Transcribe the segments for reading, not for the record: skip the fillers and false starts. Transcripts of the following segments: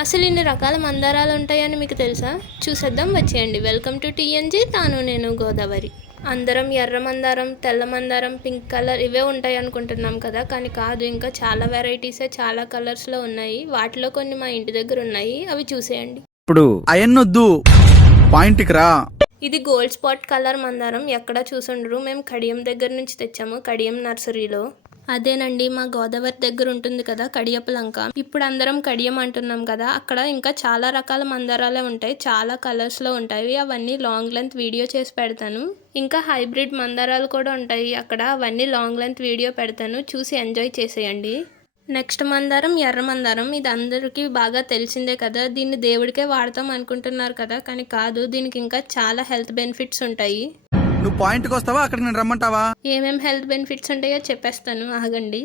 అసలు ఇన్ని రకాల మందారాలు ఉంటాయని మీకు తెలుసా? చూసేద్దాం వచ్చేయండి. Welcome to TNG. నేను గోదావరి. అందరం ఎర్ర మందారం, తెల్ల మందారం, పింక్ కలర్ ఇవే ఉంటాయి అనుకుంటున్నాం కదా, కానీ కాదు. ఇంకా చాలా వెరైటీసే చాలా కలర్స్లో ఉన్నాయి. వాటిలో కొన్ని మా ఇంటి దగ్గర ఉన్నాయి, అవి చూసేయండి. ఇప్పుడు అయన్నొద్దు, పాయింట్కి రా. ఇది గోల్డ్ స్పాట్ కలర్ మందారం. ఎక్కడ చూసుండ్రు, మేము కడియం దగ్గర నుంచి తెచ్చాము, కడియం నర్సరీలో. అదేనండి, మా గోదావరి దగ్గర ఉంటుంది కదా కడియపలంక. ఇప్పుడు అందరం కడియం అంటున్నాం కదా, అక్కడ ఇంకా చాలా రకాల మందారాలే ఉంటాయి, చాలా కలర్స్లో ఉంటాయి. అవన్నీ లాంగ్ లెంత్ వీడియో చేసి పెడతాను. ఇంకా హైబ్రిడ్ మందారాలు కూడా ఉంటాయి అక్కడ, అవన్నీ లాంగ్ లెంత్ వీడియో పెడతాను, చూసి ఎంజాయ్ చేసేయండి. నెక్స్ట్ మందారం ఎర్ర మందారం. ఇది అందరికీ బాగా తెలిసిందే కదా, దీన్ని దేవుడికే వాడతాం అనుకుంటున్నారు కదా, కానీ కాదు. దీనికి ఇంకా చాలా హెల్త్ బెనిఫిట్స్ ఉంటాయి. నువ్వు పాయింట్కి వస్తావా, అక్కడికి నేను రమ్మంటావా? ఏమేమి హెల్త్ బెనిఫిట్స్ ఉంటాయో చెప్పేస్తాను, ఆగండి.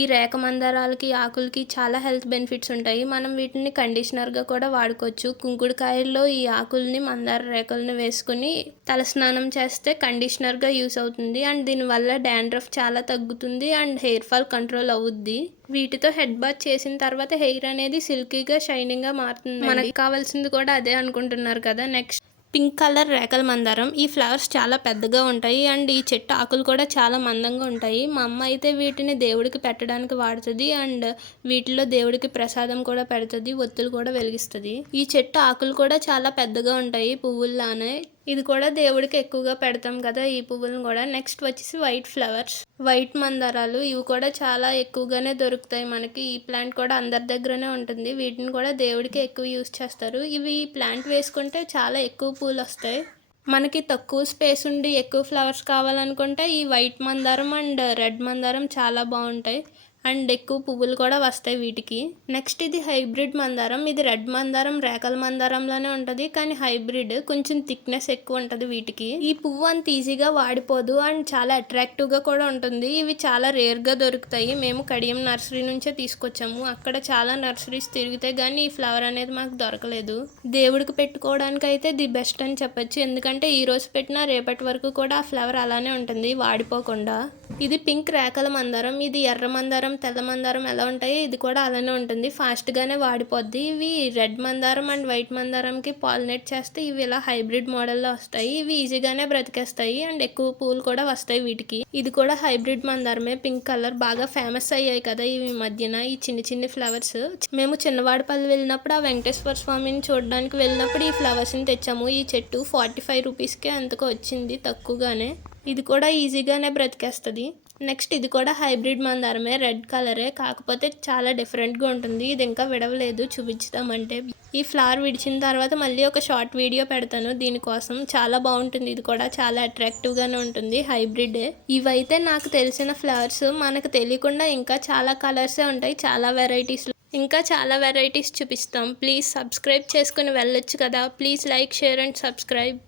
ఈ రేఖ మందారాలకి ఆకులకి చాలా హెల్త్ బెనిఫిట్స్ ఉంటాయి. మనం వీటిని కండిషనర్గా కూడా వాడుకోవచ్చు. కుంకుడుకాయల్లో ఈ ఆకుల్ని మందార రేఖల్ని వేసుకుని తలస్నానం చేస్తే కండిషనర్గా యూస్ అవుతుంది. అండ్ దీనివల్ల డాండ్రఫ్ చాలా తగ్గుతుంది అండ్ హెయిర్ ఫాల్ కంట్రోల్ అవుద్ది. వీటితో హెడ్ బాత్ చేసిన తర్వాత హెయిర్ అనేది సిల్కీగా షైనింగ్గా మారుతుంది. మనకు కావాల్సింది కూడా అదే అనుకుంటున్నారు కదా. నెక్స్ట్ పింక్ కలర్ రేఖల మందారం. ఈ ఫ్లవర్స్ చాలా పెద్దగా ఉంటాయి అండ్ ఈ చెట్టు ఆకులు కూడా చాలా మందంగా ఉంటాయి. మా అమ్మ అయితే వీటిని దేవుడికి పెట్టడానికి వాడుతుంది అండ్ వీటిలో దేవుడికి ప్రసాదం కూడా పెడుతుంది, ఒత్తులు కూడా వెలిగిస్తుంది. ఈ చెట్టు ఆకులు కూడా చాలా పెద్దగా ఉంటాయి, పువ్వుల్లానే. ఇది కూడా దేవుడికి ఎక్కువగా పెడతాం కదా ఈ పువ్వులను కూడా. నెక్స్ట్ వచ్చేసి వైట్ ఫ్లవర్స్, వైట్ మందారాలు. ఇవి కూడా చాలా ఎక్కువగానే దొరుకుతాయి మనకి. ఈ ప్లాంట్ కూడా అందరి దగ్గరనే ఉంటుంది. వీటిని కూడా దేవుడికి ఎక్కువ యూస్ చేస్తారు. ఇవి ఈ ప్లాంట్ వేసుకుంటే చాలా ఎక్కువ పూలు వస్తాయి. మనకి తక్కువ స్పేస్ ఉండి ఎక్కువ ఫ్లవర్స్ కావాలనుకుంటే ఈ వైట్ మందారం అండ్ రెడ్ మందారం చాలా బాగుంటాయి అండ్ ఎక్కువ పువ్వులు కూడా వస్తాయి వీటికి. నెక్స్ట్ ఇది హైబ్రిడ్ మందారం. ఇది రెడ్ మందారం రేఖల మందారంలోనే ఉంటుంది, కానీ హైబ్రిడ్ కొంచెం థిక్నెస్ ఎక్కువ ఉంటుంది వీటికి. ఈ పువ్వు అంత ఈజీగా వాడిపోదు అండ్ చాలా అట్రాక్టివ్గా కూడా ఉంటుంది. ఇవి చాలా రేర్గా దొరుకుతాయి. మేము కడియం నర్సరీ నుంచే తీసుకొచ్చాము. అక్కడ చాలా నర్సరీస్ తిరిగితే కానీ ఈ ఫ్లవర్ అనేది మాకు దొరకలేదు. దేవుడికి పెట్టుకోవడానికి అయితే ది బెస్ట్ అని చెప్పొచ్చు, ఎందుకంటే ఈ రోజు పెట్టినా రేపటి వరకు కూడా ఆ ఫ్లవర్ అలానే ఉంటుంది వాడిపోకుండా. ఇది పింక్ రేఖల మందారం. ఇది ఎర్ర మందారం, తెల్ల మందారం ఎలా ఉంటాయి, ఇది కూడా అలానే ఉంటుంది, ఫాస్ట్గానే వాడిపోద్ది. ఇవి రెడ్ మందారం అండ్ వైట్ మందారంకి పాలినేట్ చేస్తే ఇవి ఇలా హైబ్రిడ్ మోడల్లో వస్తాయి. ఇవి ఈజీగానే బ్రతికేస్తాయి అండ్ ఎక్కువ పూలు కూడా వస్తాయి వీటికి. ఇది కూడా హైబ్రిడ్ మందారమే, పింక్ కలర్. బాగా ఫేమస్ అయ్యాయి కదా ఈ మధ్యన ఈ చిన్ని చిన్ని ఫ్లవర్స్. మేము చిన్నవాడపల్లి వెళ్ళినప్పుడు ఆ వెంకటేశ్వర స్వామిని చూడడానికి వెళ్ళినప్పుడు ఈ ఫ్లవర్స్ని తెచ్చాము. ఈ చెట్టు 45 రూపీస్కే అంతకు వచ్చింది, తక్కువగానే. ఇది కూడా ఈజీగానే బ్రతికేస్తుంది. నెక్స్ట్ ఇది కూడా హైబ్రిడ్ మందారమే, రెడ్ కలరే, కాకపోతే చాలా డిఫరెంట్గా ఉంటుంది. ఇది ఇంకా విడవలేదు, చూపించుదామంటే. ఈ ఫ్లవర్ విడిచిన తర్వాత మళ్ళీ ఒక షార్ట్ వీడియో పెడతాను దీనికోసం. చాలా బాగుంటుంది, ఇది కూడా చాలా అట్రాక్టివ్గానే ఉంటుంది, హైబ్రిడే. ఇవైతే నాకు తెలిసిన ఫ్లవర్స్. మనకు తెలియకుండా ఇంకా చాలా కలర్సే ఉంటాయి, చాలా వెరైటీస్. ఇంకా చాలా వెరైటీస్ చూపిస్తాం. ప్లీజ్ సబ్స్క్రైబ్ చేసుకుని వెళ్ళొచ్చు కదా. Please like, share and subscribe.